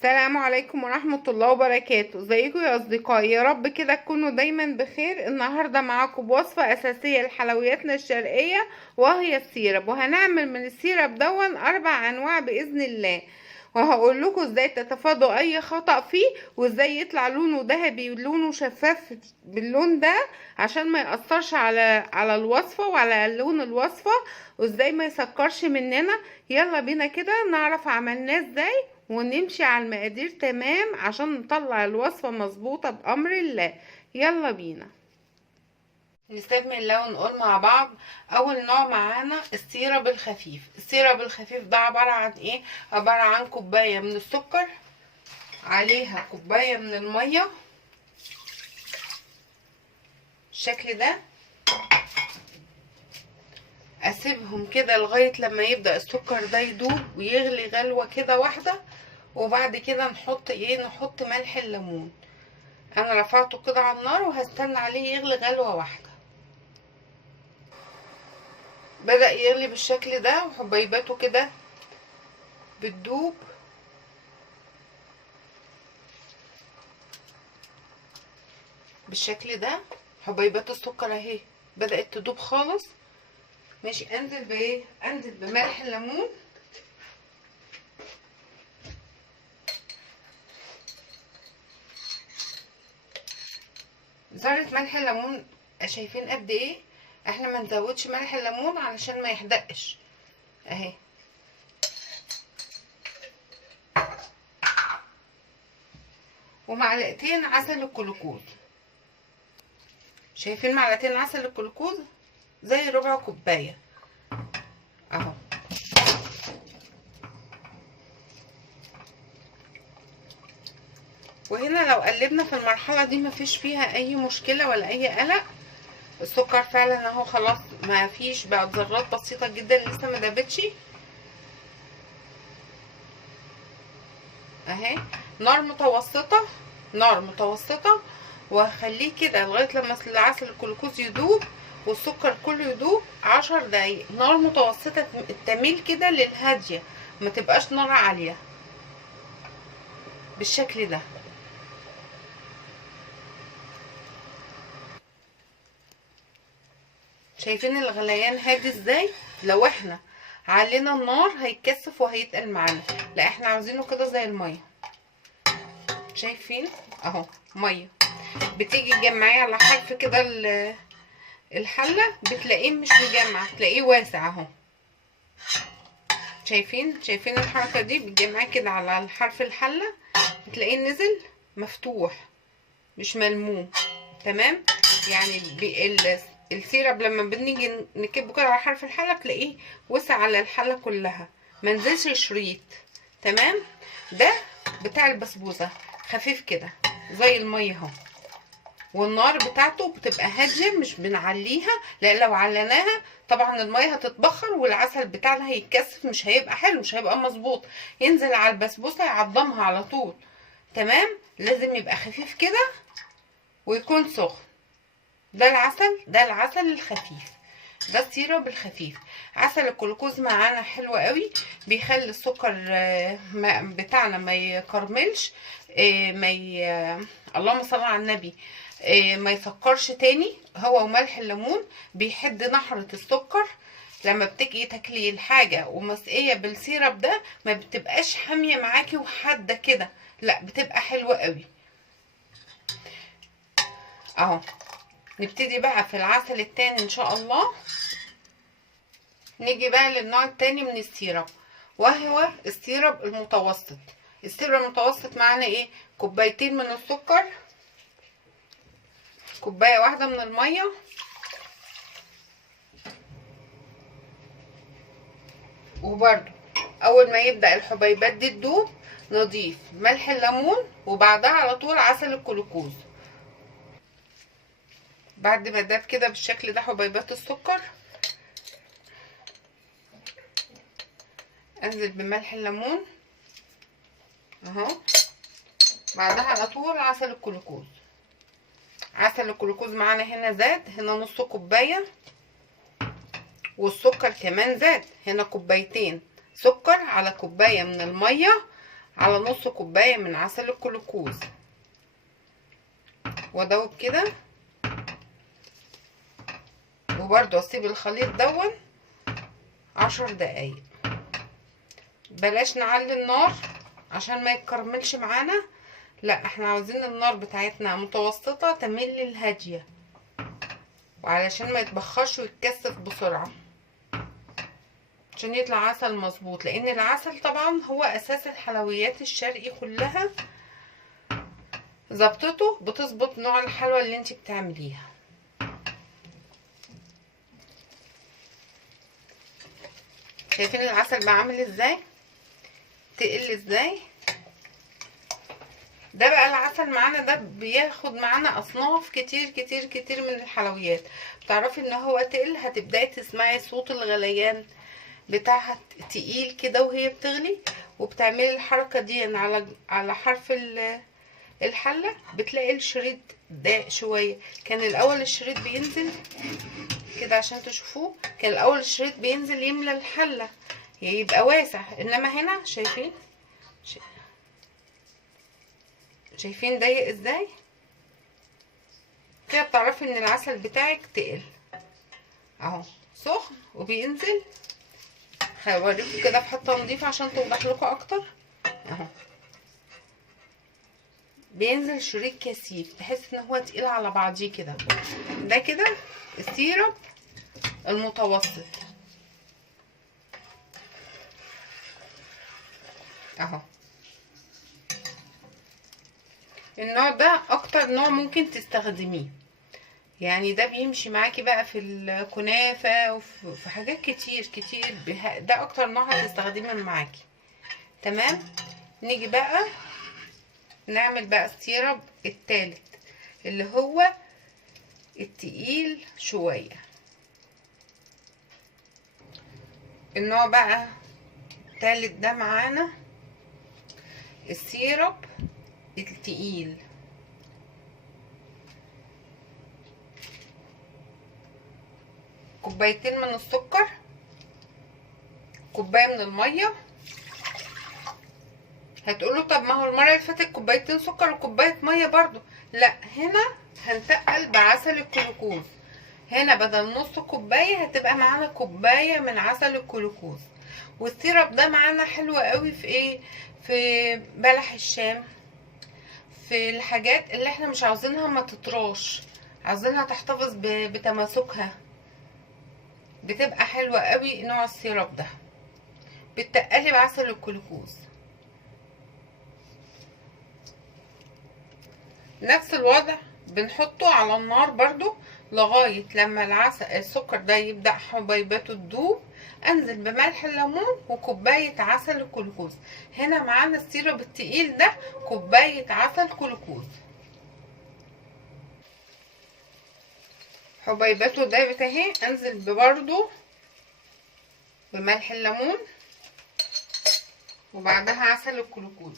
السلام عليكم ورحمة الله وبركاته. ازيكم يا اصدقائي؟ يا رب كده تكونوا دايما بخير. النهاردة معاكم بوصفة اساسية لحلوياتنا الشرقية وهي السيرب، وهنعمل من السيرب دون 4 انواع باذن الله، وهقول لكم ازاي تتفادوا اي خطأ فيه، وازاي يطلع لونه ذهبي ولونه شفاف باللون ده عشان ما يأثرش على الوصفة وعلى لون الوصفة، وازاي ما يسكرش مننا. يلا بينا كده نعرف عملناه ازاي ونمشي على المقادير تمام عشان نطلع الوصفة مظبوطة بأمر الله. يلا بينا نستكمل الله ونقول مع بعض. اول نوع معانا السيرب الخفيف. السيرب الخفيف ده عبارة عن ايه؟ عبارة عن كوباية من السكر، عليها كوباية من المية بالشكل ده. اسيبهم كده لغاية لما يبدأ السكر ده يدوب ويغلي غلوة كده واحدة، وبعد كده نحط ملح الليمون. انا رفعته كده على النار وهستنى عليه يغلي غلوة واحدة. بدأ يغلي بالشكل ده وحبيباته كده بتدوب. بالشكل ده حبيبات السكر اهي بدأت تدوب خالص. ماشي، انزل بايه؟ انزل بملح الليمون. ذرة ملح الليمون شايفين قد ايه؟ احنا ما نزودش ملح الليمون علشان ما يحدقش اهي. ومعلقتين عسل الجلوكوز. شايفين معلقتين عسل الجلوكوز؟ زي ربع كوبايه اهو. وهنا لو قلبنا في المرحله دي مفيش فيها اي مشكله ولا اي قلق. السكر فعلا اهو خلاص ما فيش، بقت ذرات بسيطه جدا لسه ما دابتش اهي. نار متوسطه، نار متوسطه، وهخليه كده لغايه لما العسل الجلوكوز يدوب والسكر كله يدوب 10 دقايق. نار متوسطه تميل كده للهاديه، ما تبقاش نار عاليه بالشكل ده. شايفين الغليان هادي ازاي؟ لو احنا علينا النار هيتكثف وهيتقل معانا، لا احنا عاوزينه كده زي الميه. شايفين اهو ميه بتيجي تجمعيه على حرف كده الحله، بتلاقيه مش مجمع، تلاقيه واسع اهو. شايفين الحركه دي؟ بتجمعيه كده على حرف الحله بتلاقيه نزل مفتوح مش ملموم. تمام، يعني السيرب لما بنيجي نكبه كده على حرف الحله بتلاقيه وسع على الحله كلها، منزلش شريط. تمام، ده بتاع البسبوسه خفيف كده زي الميه اهو. والنار بتاعته بتبقى هاديه مش بنعليها، لان لو عليناها طبعا الميه هتتبخر والعسل بتاعنا هيتكثف، مش هيبقى حلو، مش هيبقى مظبوط، ينزل على البسبوسه يعضمها على طول. تمام، لازم يبقى خفيف كده ويكون سخن. ده العسل الخفيف، ده السيرب الخفيف. عسل الجلوكوز معانا حلو قوي، بيخلي السكر بتاعنا ما يكرملش، اللهم صل على النبي، ما يسكرش تاني. هو وملح الليمون بيحد نحرة السكر. لما بتيجي تاكلي الحاجة ومسقية بالسيرب ده ما بتبقاش حامية معاكي وحادة كده، لا بتبقى حلوة قوي اهو. نبتدي بقى في العسل التاني ان شاء الله. نيجي بقى للنوع التاني من السيرب وهو السيرب المتوسط. السيرب المتوسط معانا ايه؟ كوبايتين من السكر، كوبايه واحده من الميه، وبرده اول ما يبدا الحبيبات دي تدوب نضيف ملح الليمون، وبعدها على طول عسل الجلوكوز. بعد ما داب كده بالشكل ده حبيبات السكر، انزل بملح الليمون اهو. بعدها على طول عسل الجلوكوز. عسل الجلوكوز معانا هنا زاد، هنا نص كوبايه، والسكر كمان زاد، هنا كوبايتين سكر على كوبايه من الميه على نص كوبايه من عسل الجلوكوز، وادوب كده، وبرده اسيب الخليط دون 10 دقايق. بلاش نعلي النار عشان ما يتكرملش معانا، لا احنا عاوزين النار بتاعتنا متوسطه تميل للهاديه، وعلشان ما يتبخرش ويتكثف بسرعه، عشان يطلع عسل مظبوط. لان العسل طبعا هو اساس الحلويات الشرقي كلها، ظبطته بتظبط نوع الحلوى اللي انت بتعمليها. شايفين العسل بقى عامل ازاي، تقل ازاي؟ ده بقى العسل معانا، ده بياخد معانا اصناف كتير كتير كتير من الحلويات. بتعرفي ان هو تقل، هتبداي تسمعي صوت الغليان بتاعها تقيل كده وهي بتغلي، وبتعملي الحركه دي على حرف الحله، بتلاقي الشريط ضاق شويه. كان الاول الشريط بينزل كده عشان تشوفوه، كان الاول الشريط بينزل يملى الحله يبقى واسع، انما هنا شايفين ضيق ازاي كده؟ بتعرفي ان العسل بتاعك تقل اهو، سخن وبينزل. هوريكم كده في حته نضيفه عشان توضح لكم اكتر اهو، بينزل شريط كثيف، تحس ان هو تقيل على بعضيه كده. ده كده السيرب المتوسط اهو. النوع ده اكتر نوع ممكن تستخدميه، يعني ده بيمشي معاكي بقى في الكنافه وفي حاجات كتير كتير، ده اكتر نوع هتستخدميه معاكي. تمام. نيجي بقى نعمل بقى السيرب التالت اللي هو التقيل شويه. النوع بقى التالت ده معانا السيرب التقيل. كوبايتين من السكر، كوبايه من الميه. هتقولوا طب ما هو المره اللي فاتت كوبايتين سكر وكوبايه ميه برضو. لا، هنا هنتقل بعسل الجلوكوز. هنا بدل نص كوبايه هتبقى معانا كوبايه من عسل الجلوكوز. والسيرب ده معانا حلو قوي في ايه؟ في بلح الشام، في الحاجات اللي احنا مش عاوزينها ما تطراش، عاوزينها تحتفظ بتماسكها، بتبقى حلوة قوي نوع السيرب ده. بتتقلي بعسل الجلوكوز. نفس الوضع بنحطه على النار برضو لغاية لما السكر ده يبدأ حبيباته تدوب. انزل بملح الليمون وكوباية عسل الجلوكوز. هنا معانا السيرب التقيل ده كوباية عسل جلوكوز. حبيباته دابت اهي، انزل برضو بملح الليمون وبعدها عسل الجلوكوز.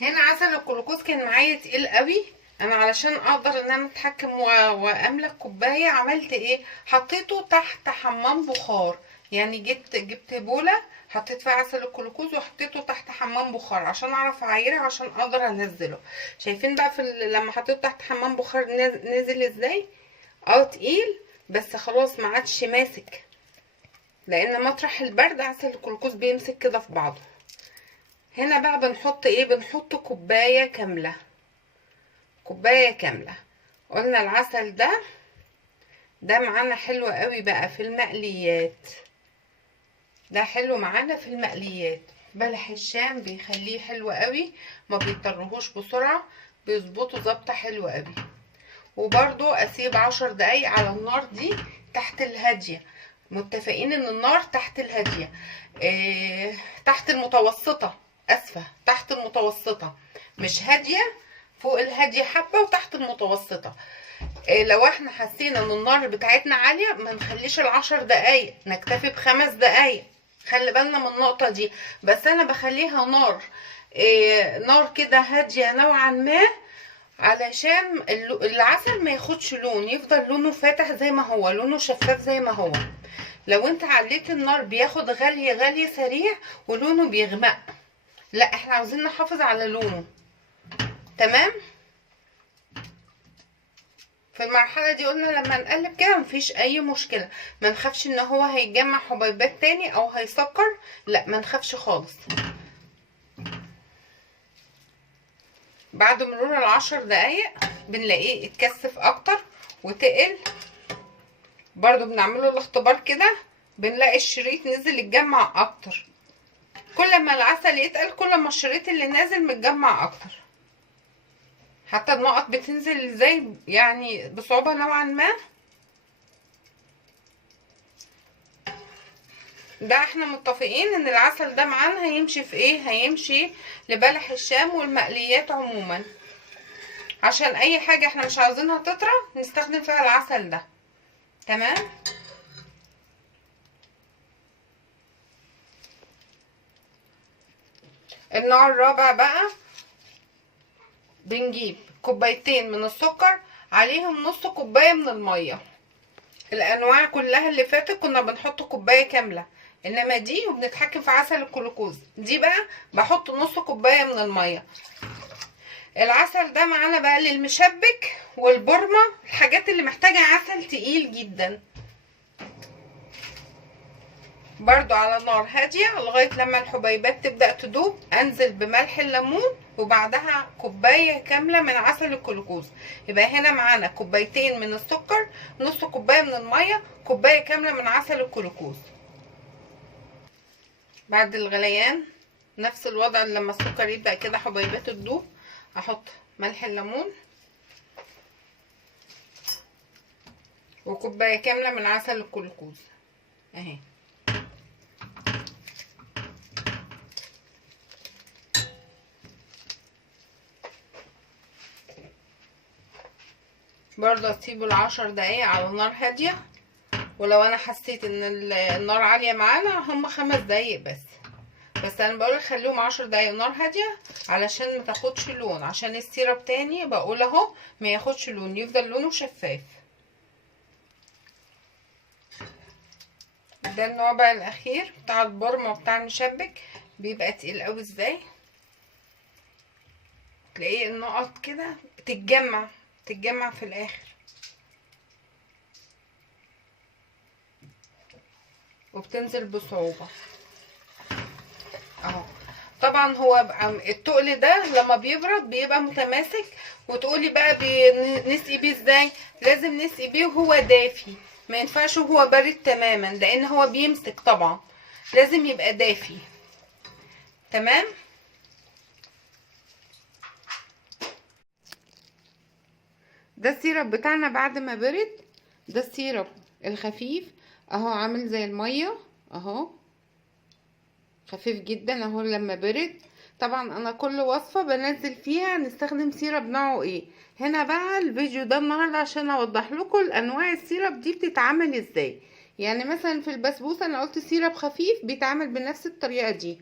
هنا عسل الجلوكوز كان معايا تقيل قوي، انا علشان اقدر ان انا اتحكم واملى الكوبايه عملت ايه؟ حطيته تحت حمام بخار. يعني جبت بوله حطيت فيها عسل الجلوكوز وحطيته تحت حمام بخار عشان اعرف اعايره، عشان اقدر انزله. شايفين بقى لما حطيته تحت حمام بخار نزل ازاي؟ تقيل بس خلاص ما عادش ماسك، لان مطرح البرد عسل الجلوكوز بيمسك كده في بعضه. هنا بقى بنحط ايه؟ بنحط كوبايه كامله، كوبايه كامله. قلنا العسل ده معانا حلو قوي بقى في المقليات، ده حلو معانا في المقليات. بلح الشام بيخليه حلو قوي، ما بيضطرهوش بسرعه، بيظبطه ظبطه حلوه قوي. وبرضو اسيب 10 دقايق على النار دي تحت الهاديه. متفقين ان النار تحت الهاديه، تحت المتوسطه، اسفه، تحت المتوسطه، مش هاديه، فوق الهاديه حبه وتحت المتوسطه. لو احنا حسينا ان النار بتاعتنا عاليه ما نخليش ال10 دقايق، نكتفي ب5 دقايق. خلي بالنا من النقطه دي. بس انا بخليها نار كده هاديه نوعا ما، علشان العسل ما ياخدش لون، يفضل لونه فاتح زي ما هو، لونه شفاف زي ما هو. لو انت عليت النار بياخد غلي سريع ولونه بيغمق. لا احنا عاوزين نحافظ على لونه. تمام. في المرحلة دي قلنا لما نقلب كده مفيش اي مشكلة، ما نخافش ان هو هيتجمع حبيبات تاني او هيسكر، لا ما نخافش خالص. بعد مرور ال10 دقايق بنلاقيه اتكثف اكتر وتقل، برضو بنعمله الاختبار كده، بنلاقي الشريط نزل يتجمع اكتر. كل ما العسل يتقل كل ما الشريط اللي نازل متجمع اكتر. حتى النقط بتنزل ازاي يعني بصعوبة نوعا ما. ده احنا متفقين ان العسل ده معانا هيمشي في ايه؟ هيمشي لبلح الشام والمقليات عموما، عشان اي حاجة احنا مش عاوزينها تطرى نستخدم فيها العسل ده. تمام. النوع الرابع بقى، بنجيب كوبايتين من السكر عليهم نص كوباية من المية. الانواع كلها اللي فاتت كنا بنحط كوباية كاملة، انما دي وبنتحكم في عسل الجلوكوز، دي بقى بحط نص كوباية من المية. العسل ده معانا بقى للمشبك والبرمة، الحاجات اللي محتاجة عسل تقيل جدا. برضو على نار هادية لغاية لما الحبيبات تبدأ تدوب، انزل بملح الليمون وبعدها كوباية كاملة من عسل الجلوكوز. يبقى هنا معانا كوبايتين من السكر، نص كوباية من المية، كوباية كاملة من عسل الجلوكوز. بعد الغليان نفس الوضع، لما السكر يبدأ كده حبيباته تدوب، احط ملح الليمون وكوباية كاملة من عسل الجلوكوز اهي. برضه اسيبه ل10 دقايق على نار هادية، ولو انا حسيت ان النار عالية معانا هم 5 دقايق بس انا بقول خليهم 10 دقايق نار هادية علشان ما تاخدش لون، عشان السيرب تاني بقول اهو ما ياخدش لون، يفضل لونه شفاف. ده النوع بقى الاخير بتاع البرمة وبتاع المشبك، بيبقى تقيل قوي ازاي، تلاقيه النقط كده تتجمع في الاخر وبتنزل بصعوبة اهو. طبعا هو التقل ده لما بيبرد بيبقى متماسك، وتقولي بقى نسقي بيه ازاي؟ لازم نسقي بيه وهو دافي، ما ينفعش وهو بارد تماما لان هو بيمسك، طبعا لازم يبقى دافي. تمام. ده السيرب بتاعنا بعد ما برد، ده السيرب الخفيف اهو، عامل زي المية اهو، خفيف جدا اهو لما برد. طبعا انا كل وصفة بنزل فيها نستخدم سيرب نوعه ايه. هنا بقى الفيديو ده النهاردة عشان اوضح لكم الانواع السيرب دي بتتعمل ازاي. يعني مثلا في البسبوسة انا قلت سيرب خفيف بيتعمل بنفس الطريقة دي.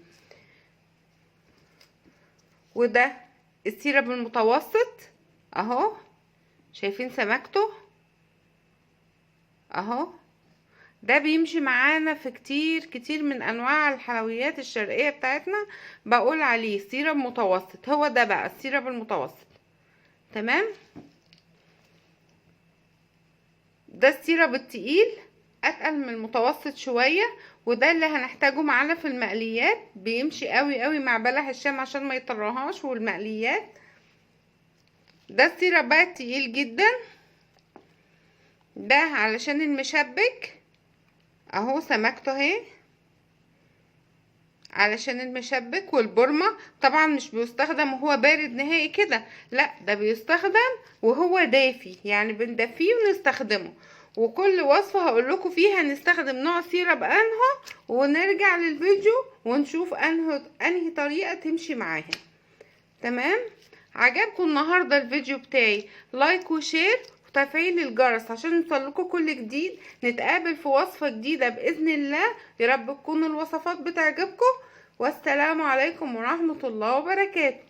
وده السيرب المتوسط اهو، شايفين سمكته اهو، ده بيمشي معانا في كتير من انواع الحلويات الشرقية بتاعتنا، بقول عليه سيرب متوسط. هو ده بقى السيرب المتوسط. تمام. ده السيرب التقيل اتقل من المتوسط شوية، وده اللي هنحتاجه معانا في المقليات، بيمشي قوي مع بلح الشام عشان ما يطرهاش والمقليات. ده السيرب بقى التقيل جدا، ده علشان المشبك اهو، سمكته اهي علشان المشبك والبرمة. طبعا مش بيستخدم وهو بارد نهائي كده، لا ده بيستخدم وهو دافي، يعني بندفيه ونستخدمه. وكل وصفة هقول لكم فيها نستخدم نوع سيرب انهو، ونرجع للفيديو ونشوف انهي طريقة تمشي معاها. تمام. عجبكم النهاردة الفيديو بتاعي لايك وشير وتفعيل الجرس عشان يوصلكوا كل جديد. نتقابل في وصفة جديدة بإذن الله، يا رب تكون الوصفات بتعجبكم، والسلام عليكم ورحمة الله وبركاته.